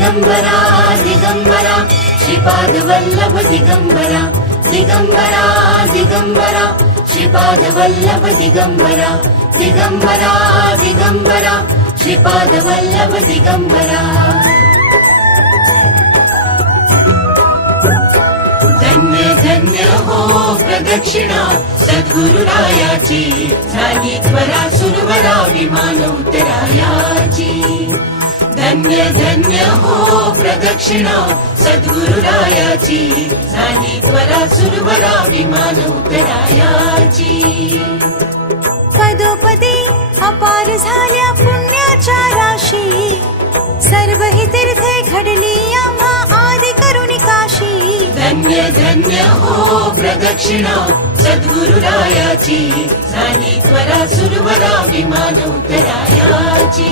दिगंबरा दिगंबरा श्रीपाद वल्लभ दिगंबरा दिगंबरा दिगंबरा श्रीपाद वल्लभ दिगंबरा दिगंबरा दिगंबरा श्रीपाद वल्लभ दिगंबरा धन्य धन्य हो प्रदक्षिणा सद्गुरुरायाची झाली त्वरा सुरवरा विमान उतरायाची धन्य धन्य हो प्रदक्षिणा सद्गुरुरायाची झाली त्वरा सुरवरा विमान उतरायाची पदोपदी अपार झाल्या पुण्याच्या राशी सर्व ही तीर्थे घडली आम्हा आदि करुणी काशी धन्य धन्य हो प्रदक्षिणा सद्गुरुरायाची झाली त्वरा सुरवरा विमान उतरायाची